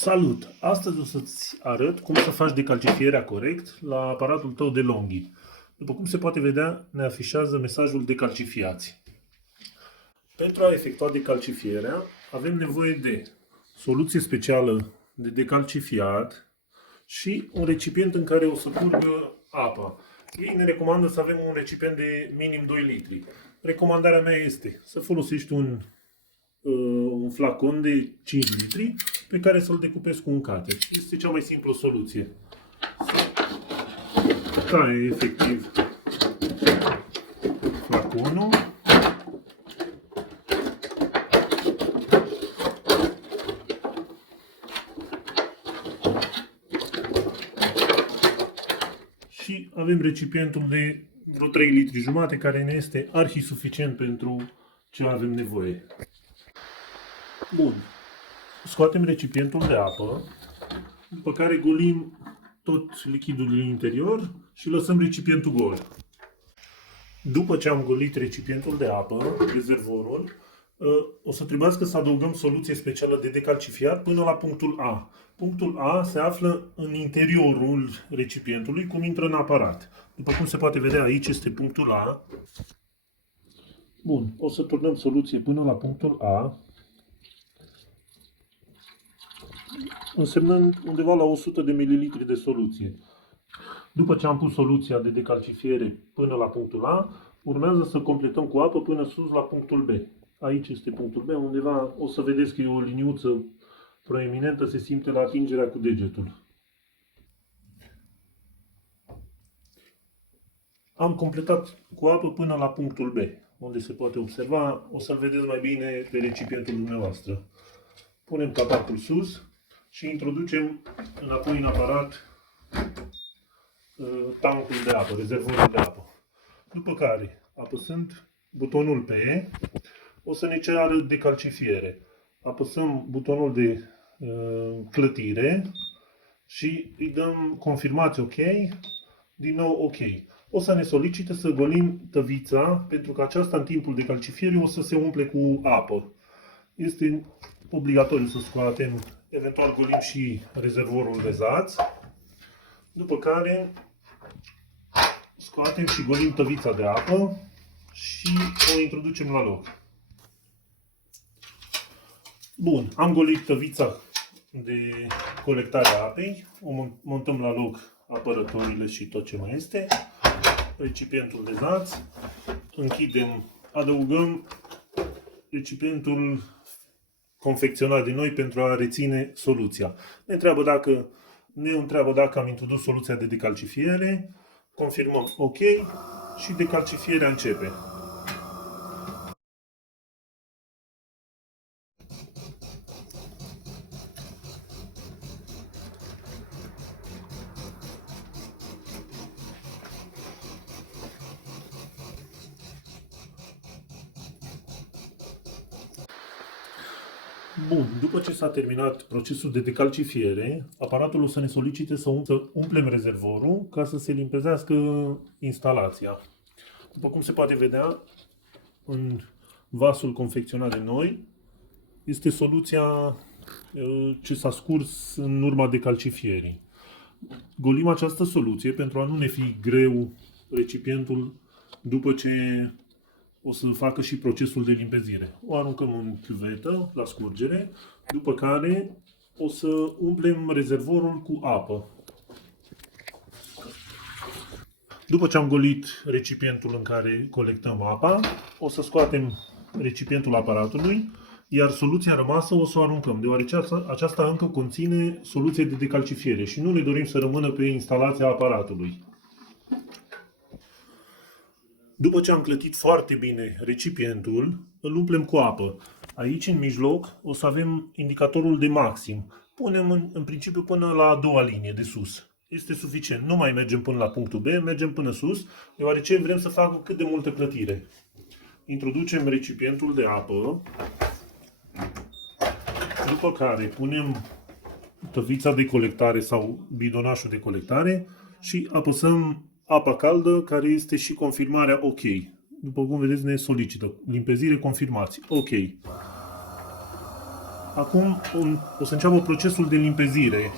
Salut! Astăzi o să-ți arăt cum să faci decalcifierea corect la aparatul tău de Longi. După cum se poate vedea, ne afișează mesajul decalcifiați. Pentru a efectua decalcifierea, avem nevoie de soluție specială de decalcifiat și un recipient în care o să curgă apa. Ei ne recomandă să avem un recipient de minim 2 litri. Recomandarea mea este să folosești un flacon de 5 litri pe care să-l decupezi cu un cutter. Este cea mai simplă soluție. Tai efectiv flaconul și avem recipientul de vreo 3 litri jumate care ne este arhi suficient pentru ce avem nevoie. Bun. Scoatem recipientul de apă, după care golim tot lichidul din interior și lăsăm recipientul gol. După ce am golit recipientul de apă, rezervorul, o să trebuiască să adăugăm soluție specială de decalcifiat până la punctul A. Punctul A se află în interiorul recipientului, cum intră în aparat. După cum se poate vedea, aici este punctul A. Bun, o să turnăm soluție până la punctul A, însemnând undeva la 100 de ml de soluție. După ce am pus soluția de decalcifiere până la punctul A, urmează să completăm cu apă până sus la punctul B. Aici este punctul B, undeva o să vedeți că e o liniuță proeminentă, se simte la atingerea cu degetul. Am completat cu apă până la punctul B, unde se poate observa, o să-l vedeți mai bine pe recipientul dumneavoastră. Punem capacul sus și introducem înapoi în aparat tankul de apă, rezervorul de apă. După care, apăsând butonul pe E, o să ne ceară decalcifiere. Apăsăm butonul de clătire și îi dăm confirmați OK, din nou OK. O să ne solicite să golim tăvița, pentru că aceasta în timpul decalcifierii o să se umple cu apă. Este obligatoriu să scoatem, eventual golim și rezervorul de zaț, după care scoatem și golim tăvița de apă și o introducem la loc. Bun, am golit tăvița de colectare a apei, o montăm la loc apărătorile și tot ce mai este, recipientul de zaț, închidem, adăugăm recipientul confecționat de noi pentru a reține soluția. Ne întreabă dacă am introdus soluția de decalcifiere, confirmăm OK și decalcifierea începe. Bun, după ce s-a terminat procesul de decalcifiere, aparatul o să ne solicite să umplem rezervorul ca să se limpezească instalația. După cum se poate vedea, în vasul confecționat de noi, este soluția ce s-a scurs în urma decalcifierii. Golim această soluție pentru a nu ne fi greu recipientul după ce o să facă și procesul de limpezire. O aruncăm în chiuvetă la scurgere, după care o să umplem rezervorul cu apă. După ce am golit recipientul în care colectăm apa, o să scoatem recipientul aparatului, iar soluția rămasă o să o aruncăm, deoarece aceasta încă conține soluție de decalcifiere și nu ne dorim să rămână pe instalația aparatului. După ce am clătit foarte bine recipientul, îl umplem cu apă. Aici, în mijloc, o să avem indicatorul de maxim. Punem în principiu până la a doua linie de sus. Este suficient. Nu mai mergem până la punctul B, mergem până sus, deoarece vrem să facă cât de multă clătire. Introducem recipientul de apă, după care punem tăvița de colectare sau bidonașul de colectare și apăsăm apa caldă, care este și confirmarea OK. După cum vedeți, ne solicită limpezire, confirmați. OK. Acum o să înceapă procesul de limpezire.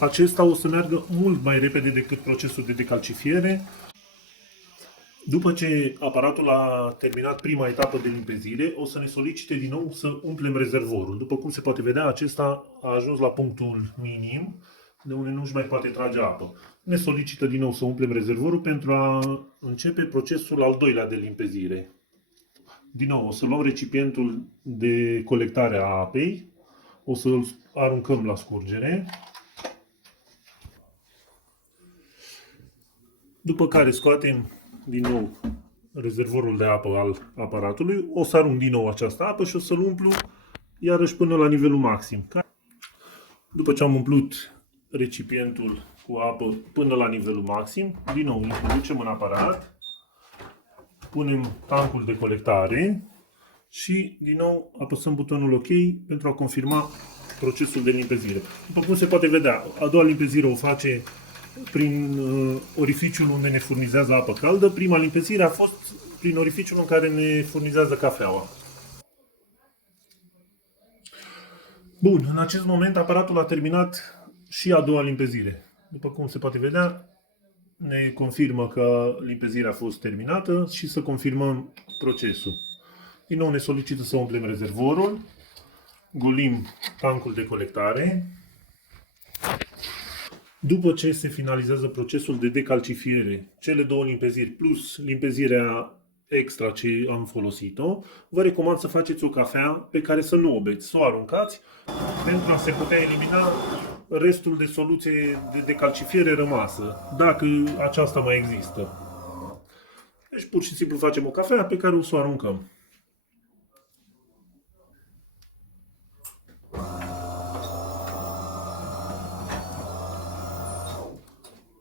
Acesta o să meargă mult mai repede decât procesul de decalcifiere. După ce aparatul a terminat prima etapă de limpezire, o să ne solicite din nou să umplem rezervorul. După cum se poate vedea, acesta a ajuns la punctul minim, de unde nu își mai poate trage apă. Ne solicită din nou să umplem rezervorul pentru a începe procesul al doilea de limpezire. Din nou, o să luăm recipientul de colectare a apei, o să-l aruncăm la scurgere, după care scoatem din nou rezervorul de apă al aparatului, o să arunc din nou această apă și o să-l umplu iarăși până la nivelul maxim. După ce am umplut recipientul cu apă până la nivelul maxim, din nou introducem în aparat, punem tancul de colectare și din nou apăsăm butonul OK pentru a confirma procesul de limpezire. După cum se poate vedea, a doua limpezire o face prin orificiul unde ne furnizează apă caldă. Prima limpezire a fost prin orificiul în care ne furnizează cafeaua. Bun, în acest moment aparatul a terminat și a doua limpezire. După cum se poate vedea, ne confirmă că limpezirea a fost terminată și să confirmăm procesul. Din nou ne solicită să umplem rezervorul, golim tancul de colectare. După ce se finalizează procesul de decalcifiere, cele două limpeziri plus limpezirea extra ce am folosit-o, vă recomand să faceți o cafea pe care să nu o beți, să o aruncați pentru a se putea elimina restul de soluție de decalcifiere rămasă, dacă aceasta mai există. Deci pur și simplu facem o cafea pe care o să o aruncăm.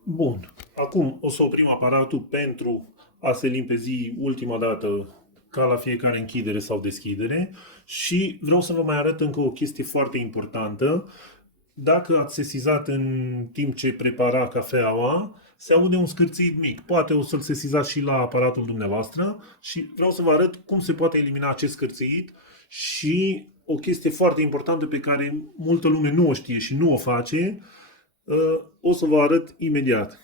Bun, acum o să oprim aparatul pentru a se limpezi ultima dată ca la fiecare închidere sau deschidere și vreau să vă mai arăt încă o chestie foarte importantă. Dacă ați sesizat în timp ce prepara cafeaua, se aude un scârțit mic. Poate o să-l sesizați și la aparatul dumneavoastră și vreau să vă arăt cum se poate elimina acest scârțit și o chestie foarte importantă pe care multă lume nu o știe și nu o face, o să vă arăt imediat.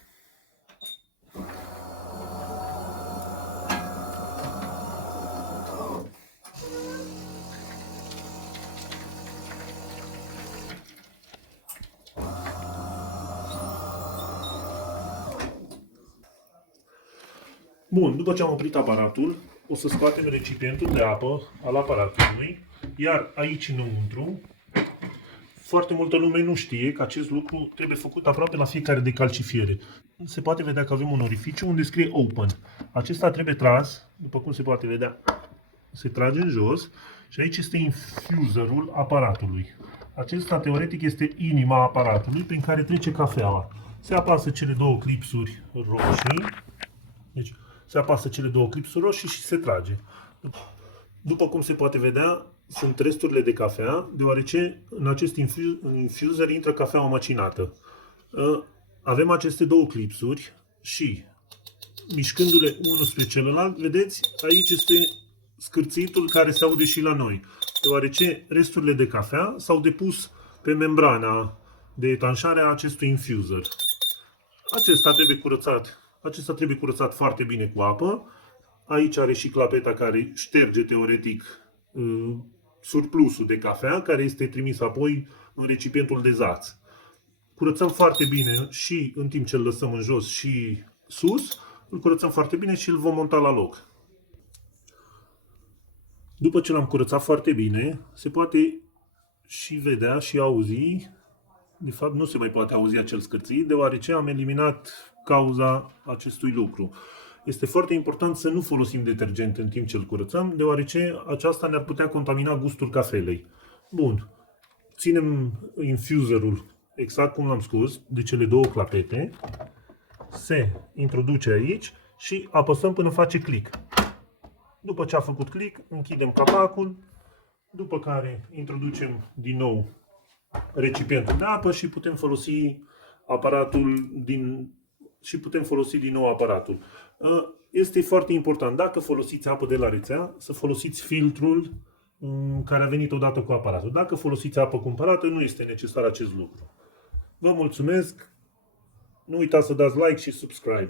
Bun, după ce am oprit aparatul, o să scoatem recipientul de apă al aparatului, iar aici înăuntru, foarte multă lume nu știe că acest lucru trebuie făcut aproape la fiecare decalcifiere. Se poate vedea că avem un orificiu unde scrie Open. Acesta trebuie tras, după cum se poate vedea, se trage în jos și aici este infuserul aparatului. Acesta teoretic este inima aparatului prin care trece cafeaua. Se apasă cele două clipsuri roșii, deci se apasă cele două clipsuri roșii și se trage. După cum se poate vedea, sunt resturile de cafea, deoarece în acest infuser intră cafeaua macinată. Avem aceste două clipsuri și, mișcându-le unul spre celălalt, vedeți, aici este scârțitul care se aude și la noi, deoarece resturile de cafea s-au depus pe membrana de etanșare a acestui infuser. Acesta trebuie curățat foarte bine cu apă. Aici are și clapeta care șterge teoretic surplusul de cafea, care este trimis apoi în recipientul de zaț. Curățăm foarte bine și în timp ce îl lăsăm în jos și sus, îl curățăm foarte bine și îl vom monta la loc. După ce l-am curățat foarte bine, se poate și vedea și auzi, de fapt nu se mai poate auzi acel scârțit, deoarece am eliminat cauza acestui lucru. Este foarte important să nu folosim detergent în timp ce îl curățăm, deoarece aceasta ne-ar putea contamina gustul cafelei. Bun. Ținem infuserul exact cum l-am scos, de cele două clapete. Se introduce aici și apăsăm până face click. După ce a făcut click, închidem capacul, după care introducem din nou recipientul de apă și putem folosi aparatul din și putem folosi din nou aparatul. Este foarte important, dacă folosiți apă de la rețea, să folosiți filtrul care a venit odată cu aparatul. Dacă folosiți apă cumpărată, nu este necesar acest lucru. Vă mulțumesc! Nu uitați să dați like și subscribe.